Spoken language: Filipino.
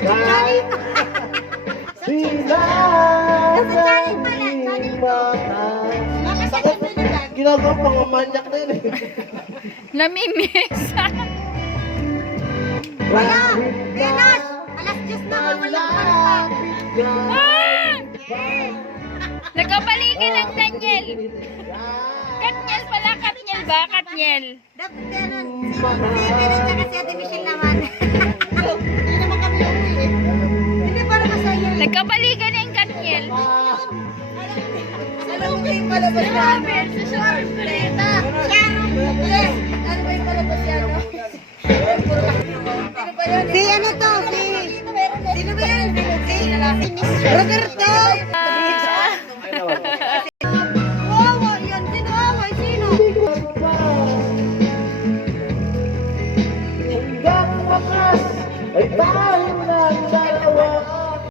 Johnny! Sila Nasa Johnny pala, Johnny po. Nakasakit mo. Ginagawa pang manyak na yun eh. Namimiss. Wala! Renas! Alas Diyos na nga, walang kanta. Ah! Nagkabalikan ang Daniel. Katniel pala, Katniel ba? Katniel. Dapat meron. Sino? Sino? Sino? Sino? Nagkabalikan ang Katniel. Alam mo ba yung palabas na ano? Sa short kulita. Yes! Ano ba yung palabas yan? Si ano to? Si... Sino ba yan? Si... Roberto! Wawa